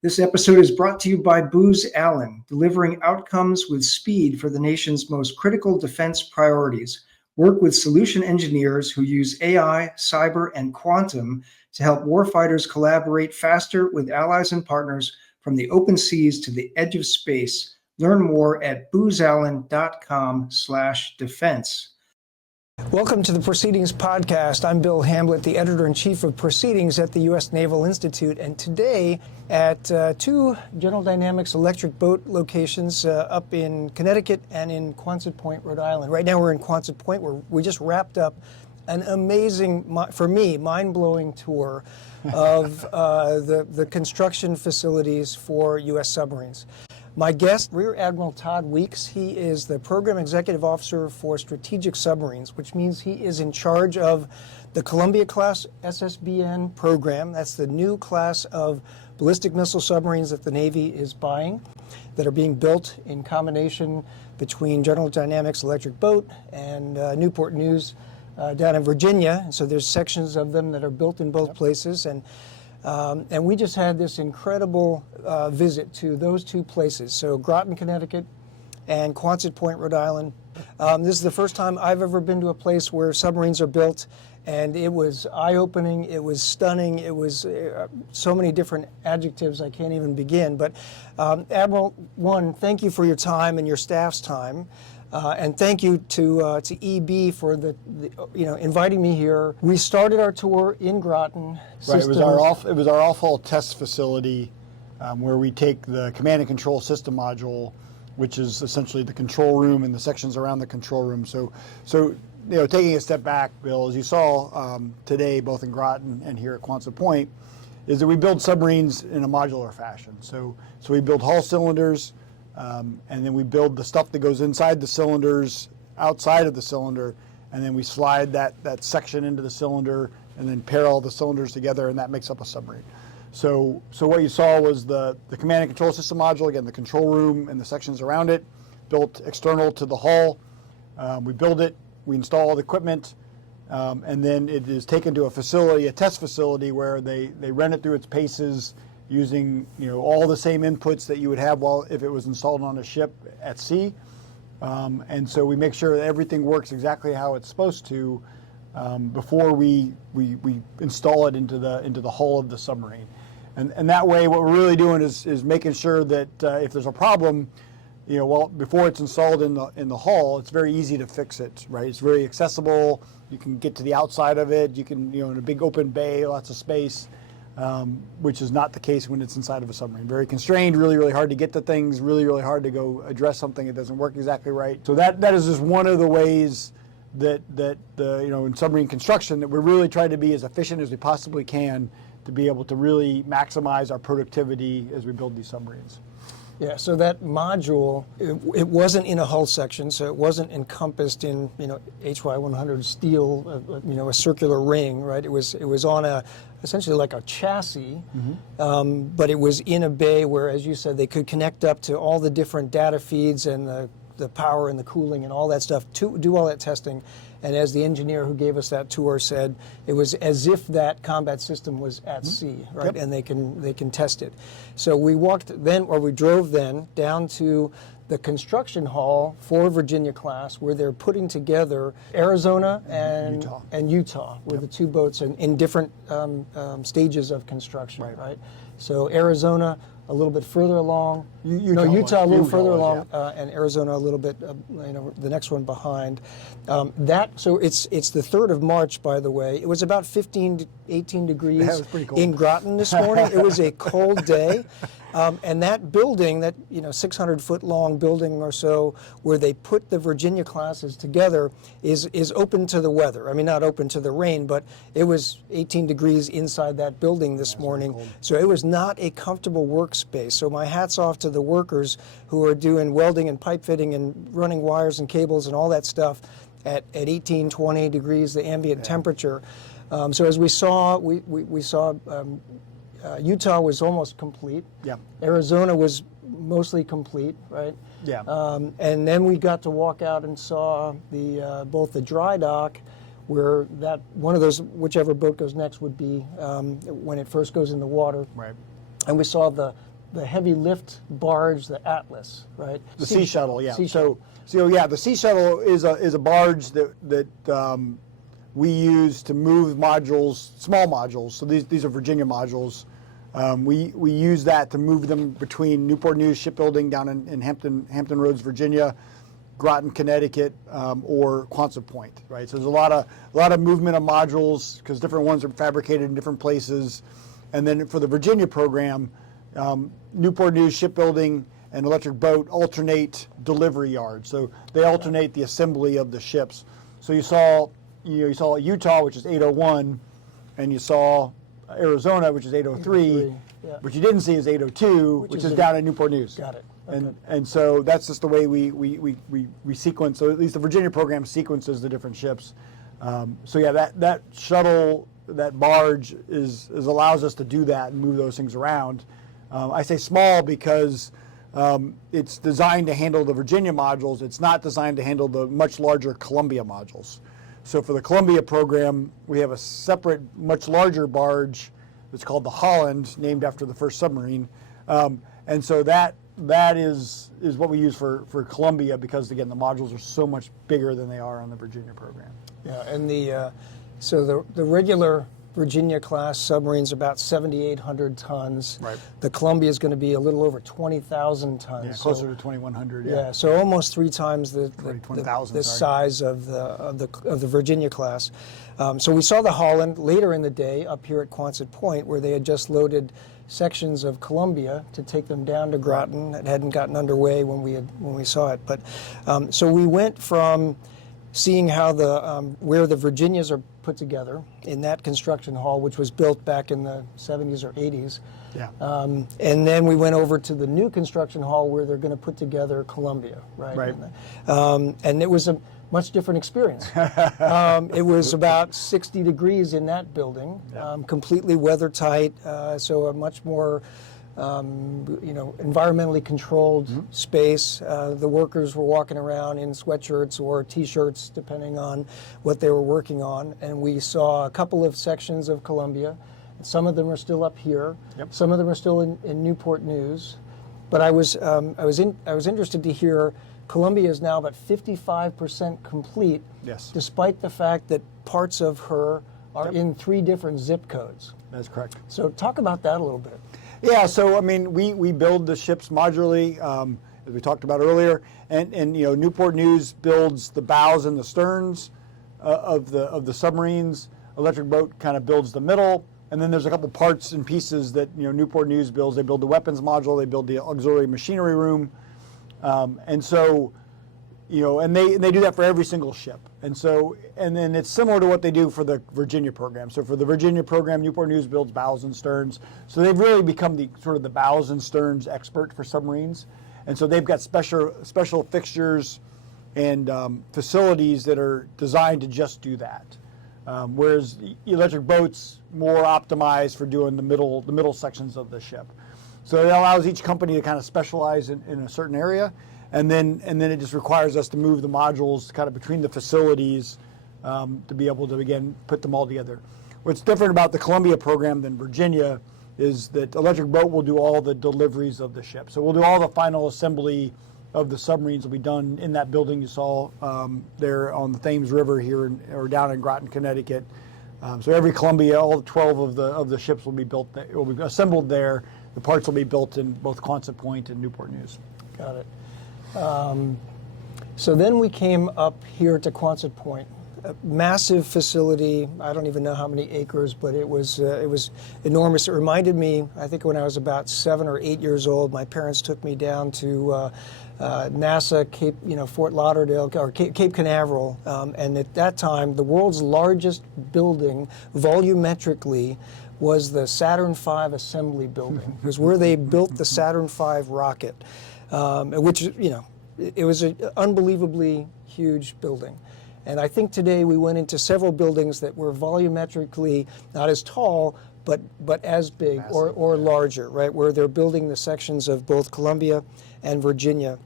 This episode is brought to you by Booz Allen, delivering outcomes with speed for the nation's most critical defense priorities. Work with solution engineers who use AI, cyber, and quantum to help warfighters collaborate faster with allies and partners from the open seas to the edge of space. Learn more at boozallen.com/defense. Welcome to the Proceedings Podcast. I'm Bill Hamblet, the editor-in-chief of Proceedings at the U.S. Naval Institute, and today at two General Dynamics electric boat locations up in Connecticut and in Quonset Point, Rhode Island. Right now we're in Quonset Point, where we just wrapped up an amazing, for me, mind-blowing tour of the construction facilities for U.S. submarines. My guest, Rear Admiral Todd Weeks, he is the Program Executive Officer for Strategic Submarines, which means he is in charge of the Columbia-class SSBN program. That's the new class of ballistic missile submarines that the Navy is buying, that are being built in combination between General Dynamics Electric Boat and Newport News down in Virginia. And so there's sections of them that are built in both places. And we just had this incredible visit to those two places. So Groton, Connecticut, and Quonset Point, Rhode Island. This is the first time I've ever been to a place where submarines are built, and it was eye-opening, it was stunning, it was so many different adjectives I can't even begin. But Admiral, one, thank you for your time and your staff's time. And thank you to EB for the inviting me here. We started our tour in Groton. Right, it was our off-hull test facility where we take the command and control system module, which is essentially the control room and the sections around the control room. So taking a step back, Bill, as you saw today, both in Groton and here at Quonset Point, is that we build submarines in a modular fashion. So we build hull cylinders. And then we build the stuff that goes inside the cylinders, outside of the cylinder, and then we slide that section into the cylinder and then pair all the cylinders together, and that makes up a submarine. So what you saw was the command and control system module, again, the control room and the sections around it, built external to the hull. We build it, we install all the equipment, and then it is taken to a facility, a test facility, where they run it through its paces, using all the same inputs that you would have if it was installed on a ship at sea, and so we make sure that everything works exactly how it's supposed to before we install it into the hull of the submarine, and that way what we're really doing is making sure that if there's a problem, before it's installed in the hull, it's very easy to fix it. Right, it's very accessible. You can get to the outside of it. You can in a big open bay, lots of space. Which is not the case when it's inside of a submarine. Very constrained, really, really hard to get to things, really, really hard to go address something that doesn't work exactly right. So that is just one of the ways that in submarine construction that we really try to be as efficient as we possibly can to be able to really maximize our productivity as we build these submarines. Yeah, so that module, it wasn't in a hull section, so it wasn't encompassed in HY100 steel, a circular ring, right? It was on essentially like a chassis, but it was in a bay where, as you said, they could connect up to all the different data feeds and the power and the cooling and all that stuff to do all that testing. And as the engineer who gave us that tour said, it was as if that combat system was at sea, right? Yep. And they can test it. So we drove then down to the construction hall for Virginia class, where they're putting together Arizona and Utah were the two boats in different stages of construction, right? So Arizona a little bit further along. Utah a little further along, and Arizona a little bit, the next one behind. So it's the 3rd of March, by the way. It was about 15 to 18 degrees in Groton this morning. It was a cold day. And that building, that 600-foot long building or so, where they put the Virginia classes together, is open to the weather. I mean, not open to the rain, but it was 18 degrees inside that building this morning. So it was not a comfortable workspace. So my hat's off to the workers who are doing welding and pipe fitting and running wires and cables and all that stuff at 18, 20 degrees, the ambient temperature. So as we saw, we saw Utah was almost complete. Yeah. Arizona was mostly complete, right? Yeah. And then we got to walk out and saw both the dry dock, where that one of those, whichever boat goes next, would be when it first goes in the water. Right. And we saw the the heavy lift barge, the Atlas, right? The Sea Shuttle, yeah. Sea Shuttle. So yeah, the Sea Shuttle is a barge that we use to move modules, small modules. So these are Virginia modules. We use that to move them between Newport News Shipbuilding down in Hampton Roads, Virginia, Groton, Connecticut, or Quonset Point, right? So there's a lot of movement of modules because different ones are fabricated in different places. And then for the Virginia program, Newport News Shipbuilding and Electric Boat alternate delivery yards. So they alternate the assembly of the ships. So you saw Utah, which is 801, and you saw Arizona, which is 803. Yeah. What you didn't see is 802, which is down at Newport News. Got it. Okay. And so that's just the way we sequence. So at least the Virginia program sequences the different ships. So yeah, that shuttle, that barge allows us to do that and move those things around. I say small because it's designed to handle the Virginia modules. It's not designed to handle the much larger Columbia modules. So for the Columbia program, we have a separate, much larger barge. It's called the Holland, named after the first submarine. And so that is what we use for Columbia because, again, the modules are so much bigger than they are on the Virginia program. Yeah, and so the regular Virginia class submarines about 7,800 tons. Right. The Columbia is going to be a little over 20,000 tons. Yeah, closer to 2,100. Yeah, so almost 3 times the 20,000 size of the Virginia class. So we saw the Holland later in the day up here at Quonset Point, where they had just loaded sections of Columbia to take them down to Groton. It hadn't gotten underway when we saw it, but so we went from seeing how where the Virginias are put together in that construction hall, which was built back in the 70s or 80s. Yeah. And then we went over to the new construction hall where they're going to put together Columbia, right? Right. And it was a much different experience. It was about 60 degrees in that building, completely weather tight, so a much more environmentally controlled space. The workers were walking around in sweatshirts or T-shirts, depending on what they were working on. And we saw a couple of sections of Columbia. Some of them are still up here. Yep. Some of them are still in Newport News. But I was interested to hear Columbia is now about 55% complete. Yes. Despite the fact that parts of her are in 3 different zip codes. That's correct. So talk about that a little bit. Yeah, so I mean, we build the ships modularly, as we talked about earlier, and Newport News builds the bows and the sterns of the submarines. Electric Boat kind of builds the middle, and then there's a couple parts and pieces that Newport News builds. They build the weapons module, they build the auxiliary machinery room, and so and they do that for every single ship. And then it's similar to what they do for the Virginia program. So for the Virginia program, Newport News builds bows and sterns. So they've really become the bows and sterns expert for submarines. And so they've got special fixtures and facilities that are designed to just do that. Whereas Electric Boat's more optimized for doing the middle sections of the ship. So it allows each company to kind of specialize in a certain area. And then it just requires us to move the modules kind of between the facilities to be able to, again, put them all together. What's different about the Columbia program than Virginia is that Electric Boat will do all the deliveries of the ship. So we'll do all the final assembly of the submarines will be done in that building you saw there on the Thames River here or down in Groton, Connecticut. So every Columbia, all 12 of the ships will be built. Will be assembled there. The parts will be built in both Quonset Point and Newport News. Got it. So then we came up here to Quonset Point, a massive facility. I don't even know how many acres, but it was enormous. It reminded me, I think when I was about 7 or 8 years old, my parents took me down to NASA, Cape, Fort Lauderdale or Cape Canaveral, and at that time, the world's largest building, volumetrically, was the Saturn V assembly building. It was where they built the Saturn V rocket. Which, it was an unbelievably huge building. And I think today we went into several buildings that were volumetrically not as tall, but as big or larger, right, where they're building the sections of both Columbia and Virginia.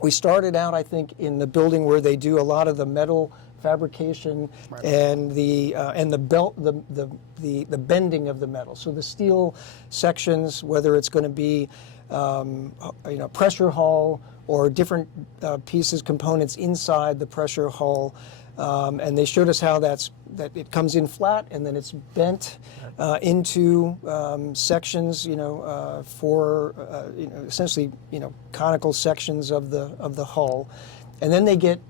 We started out, I think, in the building where they do a lot of the metal fabrication and the bending of the metal. So the steel sections, whether it's going to be pressure hull or different pieces, components inside the pressure hull, and they showed us how that it comes in flat and then it's bent into sections, for essentially conical sections of the hull, and then they get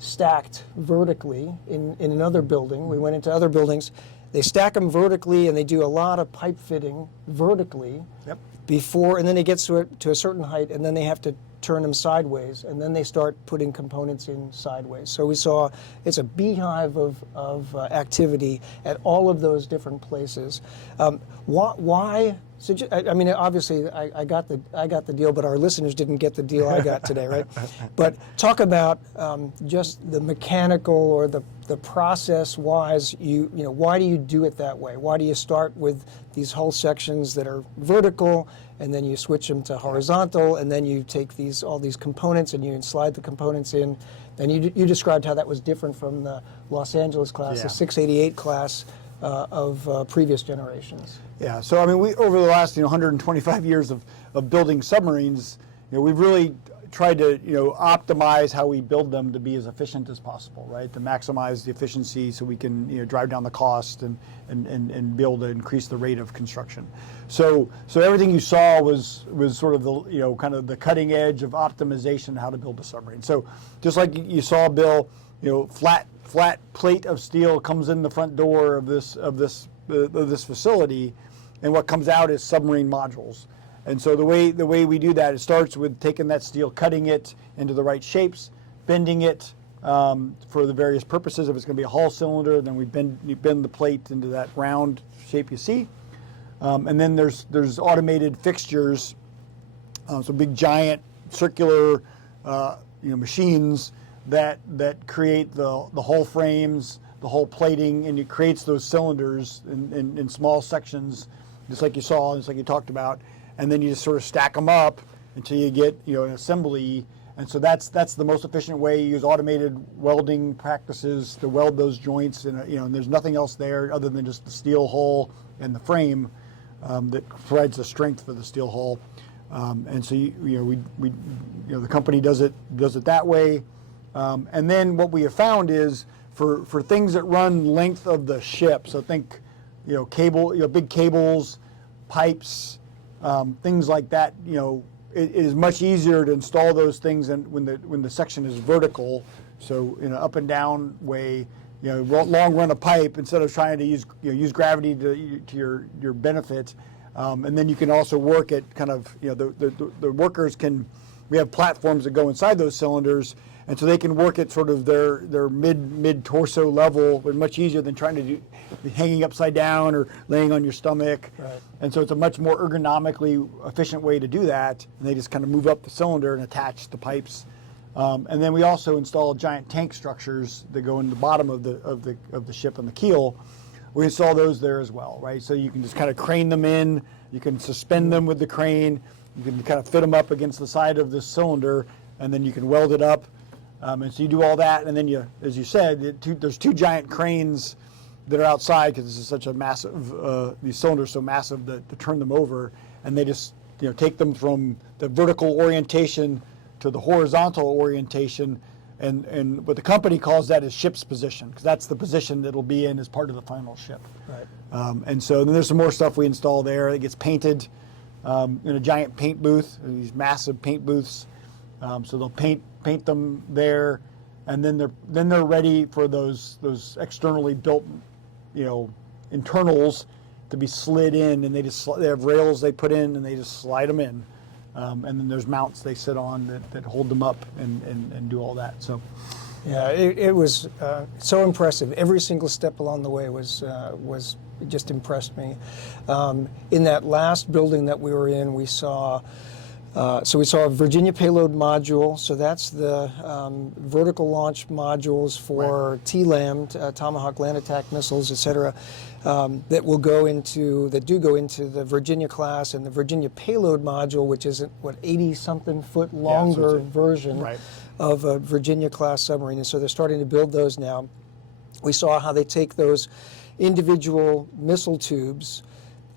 stacked vertically in another building. We went into other buildings. They stack them vertically and they do a lot of pipe fitting vertically before, and then it gets to a certain height, and then they have to turn them sideways, and then they start putting components in sideways. So we saw it's a beehive of activity at all of those different places. Why? So I mean, obviously, I got the deal, but our listeners didn't get the deal I got today, right? But talk about just the mechanical or the process-wise. Why do you do it that way? Why do you start with these hull sections that are vertical, and then you switch them to horizontal, and then you take all these components and you slide the components in? And you described how that was different from the Los Angeles class, the 688 class of previous generations. Yeah, so I mean, we over the last 125 years of building submarines, we've really tried to optimize how we build them to be as efficient as possible, right? To maximize the efficiency so we can drive down the cost and be able to increase the rate of construction. So everything you saw was sort of the kind of the cutting edge of optimization of how to build a submarine. So just like you saw, Bill, flat plate of steel comes in the front door of this facility, and what comes out is submarine modules. And so the way we do that, it starts with taking that steel, cutting it into the right shapes, bending it for the various purposes. If it's going to be a hull cylinder, then you bend the plate into that round shape you see. And then there's automated fixtures, so big giant circular machines that create the hull frames, the hull plating, and it creates those cylinders in small sections, just like you saw, just like you talked about. And then you just sort of stack them up until you get an assembly. And so that's the most efficient way. You use automated welding practices to weld those joints, and there's nothing else there other than just the steel hull and the frame that provides the strength for the steel hull. And so the company does it that way. And then what we have found is for things that run length of the ship, so think big cables, pipes, things like that, it is much easier to install those things when the section is vertical, so in an up and down way, long run of pipe instead of trying to use gravity to your benefit, and then you can also work at kind of the workers we have platforms that go inside those cylinders, and so they can work at sort of their mid torso level, but much easier than trying to do hanging upside down or laying on your stomach. Right. And so it's a much more ergonomically efficient way to do that. And they just kind of move up the cylinder and attach the pipes. And then we also install giant tank structures that go in the bottom of the ship and the keel. We install those there as well, right? So you can just kind of crane them in. You can suspend them with the crane. You can kind of fit them up against the side of the cylinder, and then you can weld it up. And so you do all that, and then as you said, there's two giant cranes that are outside because this is such a massive, these cylinders so massive to turn them over, and they just take them from the vertical orientation to the horizontal orientation, and what the company calls that is ship's position, because that's the position that it'll be in as part of the final ship. Right. And so then there's some more stuff we install there. It gets painted in a giant paint booth, these massive paint booths. So they'll paint them there, and then they're ready for those externally built, internals to be slid in, and they have rails they put in, and they just slide them in, and then there's mounts they sit on that hold them up and do all that. So, yeah, it was so impressive. Every single step along the way was it just impressed me. In that last building that we were in, we saw So we saw a Virginia payload module. So that's the vertical launch modules for TLAM, Tomahawk land attack missiles, et cetera, that do go into the Virginia class, and the Virginia payload module, which is what 80-something foot longer version of a Virginia class submarine. And so they're starting to build those now. We saw how they take those individual missile tubes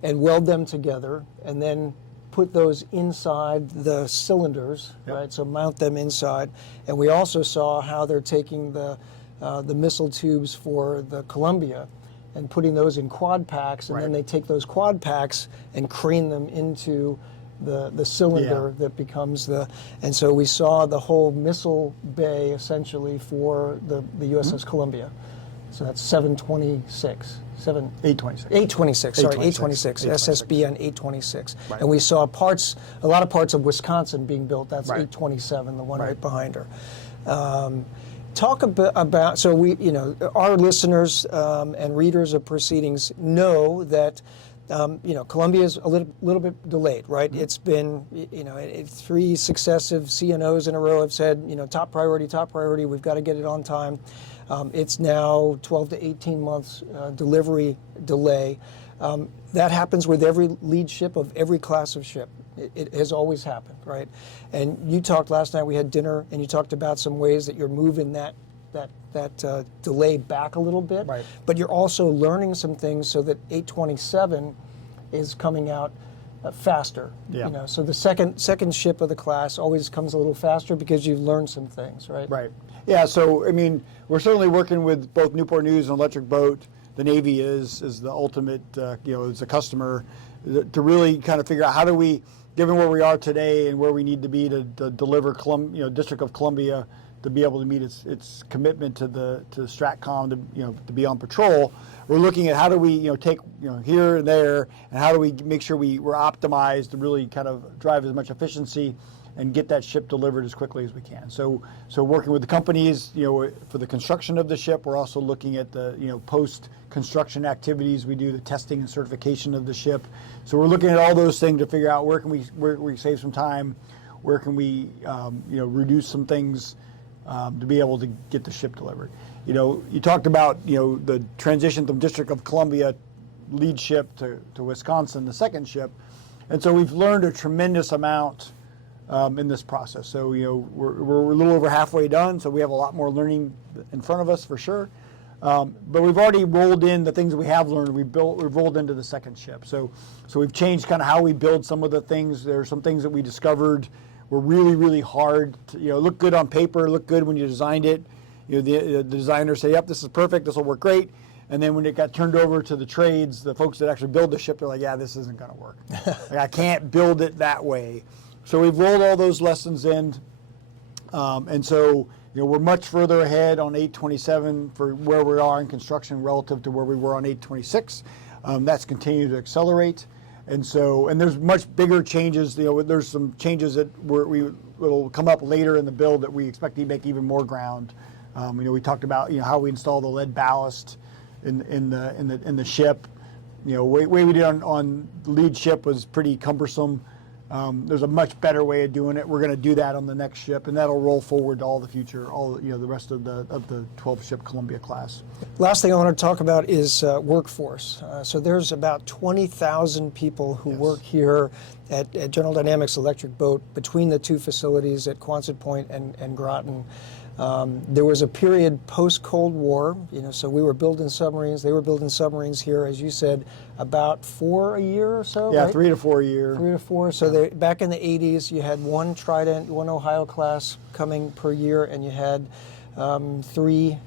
and weld them together, and then put those inside the cylinders, right? So mount them inside. And we also saw how they're taking the missile tubes for the Columbia and putting those in quad packs, and then they take those quad packs and crane them into the cylinder that becomes the. And so we saw the whole missile bay essentially for the USS Columbia. So that's 826. Sorry, 826. SSBN 826. Right. And we saw a lot of parts of Wisconsin being built. That's 827, the one right behind her. Talk a bit about, so our listeners and readers of proceedings know that Columbia is a little bit delayed, right? It's been, 3 successive CNOs in a row have said, top priority, we've got to get it on time. It's now 12 to 18 months delivery delay. That happens with every lead ship of every class of ship. It has always happened, right? And you talked last night, we had dinner, and you talked about some ways that you're moving that delay back a little bit. Right. But you're also learning some things so that 827 is coming out faster. Yeah. So the second ship of the class always comes a little faster because you've learned some things, right? Right. Yeah. So we're certainly working with both Newport News and Electric Boat. The Navy is the ultimate, as a customer, to really kind of figure out how do we, given where we are today and where we need to be to deliver District of Columbia to be able to meet its commitment to STRATCOM to be on patrol. We're looking at how do we take here and there, and how do we make sure we're optimized to really kind of drive as much efficiency and get that ship delivered as quickly as we can. So working with the companies, for the construction of the ship, we're also looking at the post-construction activities we do, the testing and certification of the ship. So we're looking at all those things to figure out where we save some time, where can we reduce some things to be able to get the ship delivered. You talked about the transition from District of Columbia lead ship to Wisconsin, the second ship, and so we've learned a tremendous amount in this process. So we're a little over halfway done, so we have a lot more learning in front of us for sure. But we've already rolled in the things that we have learned. We've rolled into the second ship. So we've changed kind of how we build some of the things. There are some things that we discovered were really, really hard to, look good on paper, look good when you designed it. The designers say, yep, this is perfect, this will work great. And then when it got turned over to the trades, the folks that actually build the ship, they're like, yeah, this isn't going to work. I can't build it that way. So we've rolled all those lessons in. And so we're much further ahead on 827 for where we are in construction relative to where we were on 826. That's continued to accelerate. And there's much bigger changes. There's some changes that will come up later in the build that we expect to make even more ground. We talked about how we install the lead ballast in the ship. Way we did on the lead ship was pretty cumbersome. There's a much better way of doing it. We're going to do that on the next ship, and that'll roll forward to all the future, the rest of the 12-ship Columbia class. Last thing I want to talk about is workforce. So there's about 20,000 people who work here at General Dynamics Electric Boat between the two facilities at Quonset Point and Groton. There was a period post-Cold War, so we were building submarines. They were building submarines here, as you said, about 4 a year or so, Yeah, right? 3 to 4 a year. 3 to 4. So back in the 80s, you had one Trident, one Ohio class coming per year, and you had 2 to 3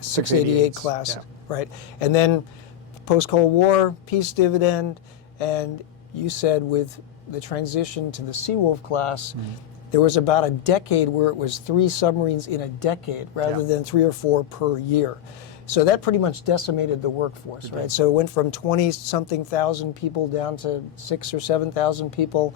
688 class, right? And then post-Cold War, peace dividend, and you said with the transition to the Seawolf class, there was about a decade where it was 3 submarines in a decade rather than 3 or 4 per year. So that pretty much decimated the workforce, right? So it went from 20-something thousand people down to 6,000 or 7,000 people.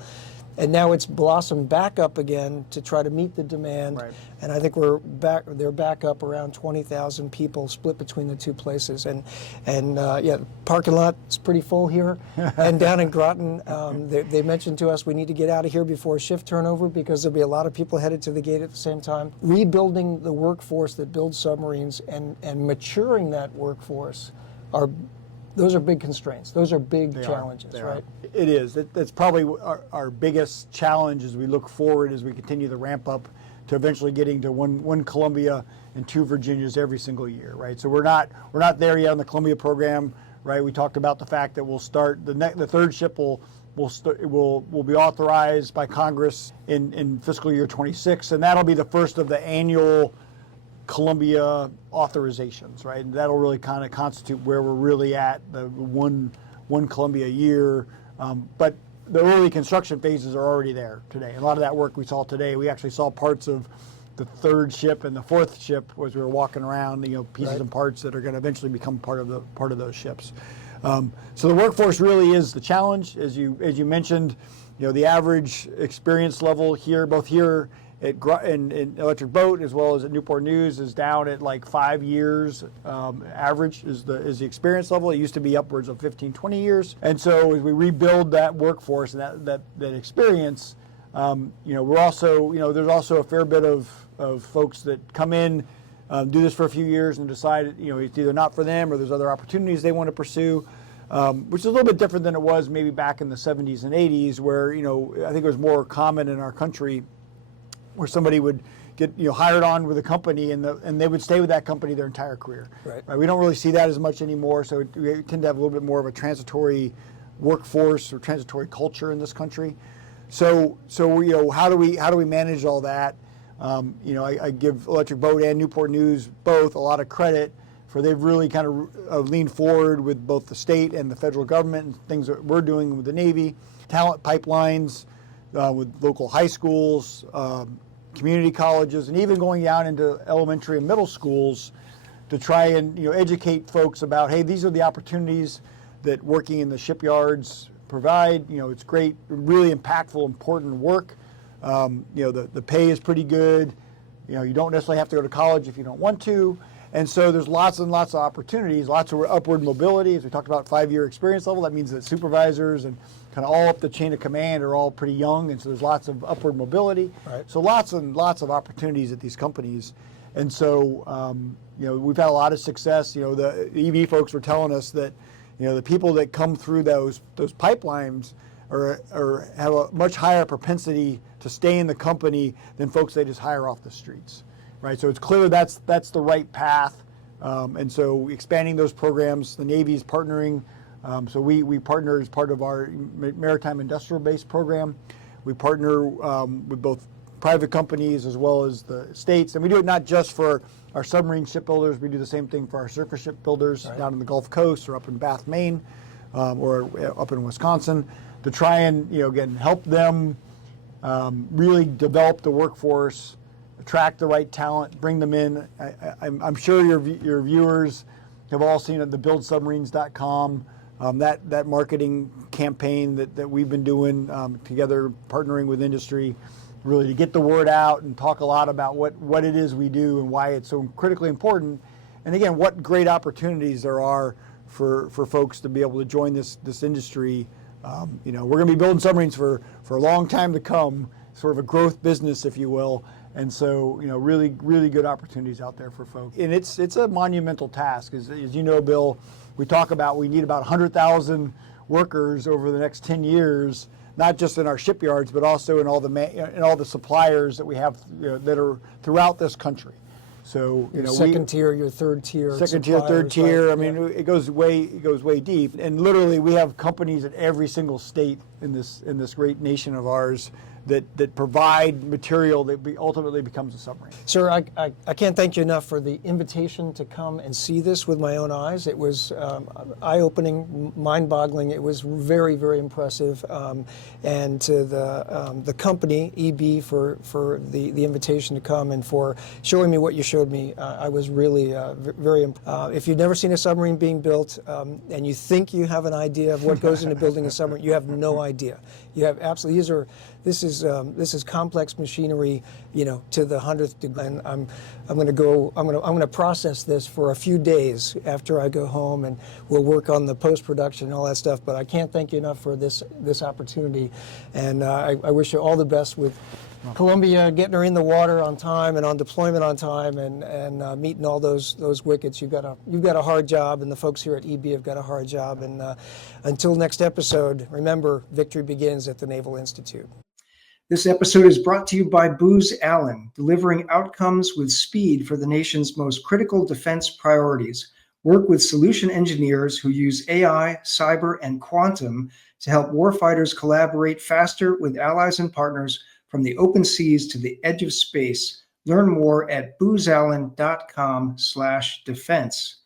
and now it's blossomed back up again to try to meet the demand. Right. And I think they're back up around 20,000 people split between the two places. And yeah, the parking lot is pretty full here. And down in Groton, they mentioned to us we need to get out of here before shift turnover because there'll be a lot of people headed to the gate at the same time. Rebuilding the workforce that builds submarines and maturing that workforce those are big constraints. Those are big challenges, right? It is. That's probably our biggest challenge as we look forward, as we continue the ramp up to eventually getting to one Columbia and 2 Virginias every single year, right? So we're not there yet on the Columbia program, right? We talked about the fact that we'll start the third ship will be authorized by Congress in fiscal year 26, and that'll be the first of the annual Columbia authorizations, right? And that'll really kind of constitute where we're really at, the one Columbia a year. But the early construction phases are already there today. A lot of that work we saw today, we actually saw parts of the third ship and the fourth ship as we were walking around, pieces and parts that are going to eventually become part of those ships. So the workforce really is the challenge, as you mentioned. The average experience level here, both here in Electric Boat as well as at Newport News, is down at like 5 years average is the experience level. It used to be upwards of 15, 20 years. And so as we rebuild that workforce and that experience, we're also, there's also a fair bit of folks that come in, do this for a few years and decide, it's either not for them or there's other opportunities they want to pursue. Which is a little bit different than it was maybe back in the 70s and 80s, where I think it was more common in our country, where somebody would get hired on with a company and they would stay with that company their entire career. Right. We don't really see that as much anymore, so we tend to have a little bit more of a transitory workforce or transitory culture in this country. So how do we manage all that? I give Electric Boat and Newport News both a lot of credit for they've really kind of leaned forward with both the state and the federal government and things that we're doing with the Navy, talent pipelines with local high schools, community colleges, and even going down into elementary and middle schools to try and educate folks about, hey, these are the opportunities that working in the shipyards provide. It's great, really impactful, important work. The pay is pretty good. You don't necessarily have to go to college if you don't want to. And so there's lots and lots of opportunities, lots of upward mobility. As we talked about 5-year experience level, that means that supervisors and kind of all up the chain of command are all pretty young, and so there's lots of upward mobility. Right. So lots and lots of opportunities at these companies. And so, we've had a lot of success. The EV folks were telling us that, the people that come through those pipelines or have a much higher propensity to stay in the company than folks they just hire off the streets. Right, so it's clear that's the right path, and so expanding those programs, the Navy is partnering. So we partner as part of our maritime industrial base program. We partner with both private companies as well as the states, and we do it not just for our submarine shipbuilders. We do the same thing for our surface shipbuilders down in the Gulf Coast or up in Bath, Maine, or up in Wisconsin, to try and again help them really develop the workforce, attract the right talent, bring them in. I'm sure your viewers have all seen at the buildsubmarines.com that marketing campaign that we've been doing together, partnering with industry, really to get the word out and talk a lot about what it is we do and why it's so critically important. And again, what great opportunities there are for folks to be able to join this industry. We're going to be building submarines for a long time to come, sort of a growth business, if you will. And so, really, really good opportunities out there for folks. And it's a monumental task. As you know, Bill, we need about 100,000 workers over the next 10 years, not just in our shipyards, but also in all the suppliers that we have that are throughout this country. So, your second tier, your third tier. Second tier, third tier. Right? I mean, it goes way deep. And literally, we have companies at every single state in this great nation of ours that provide material that ultimately becomes a submarine. Sir, I can't thank you enough for the invitation to come and see this with my own eyes. It was eye-opening, mind-boggling. It was very, very impressive. And to the company, EB, for the invitation to come and for showing me what you showed me, I was really very impressed. If you've never seen a submarine being built and you think you have an idea of what goes into building a submarine, you have no idea. You have absolutely, this is complex machinery, to the 100th degree. And I'm going to process this for a few days after I go home, and we'll work on the post-production and all that stuff. But I can't thank you enough for this opportunity, and I wish you all the best with Columbia, getting her in the water on time and on deployment on time, and meeting all those wickets. You've got a hard job, and the folks here at EB have got a hard job. And until next episode, remember, victory begins at the Naval Institute. This episode is brought to you by Booz Allen, delivering outcomes with speed for the nation's most critical defense priorities. Work with solution engineers who use AI, cyber, and quantum to help warfighters collaborate faster with allies and partners from the open seas to the edge of space. Learn more at boozallen.com/defense.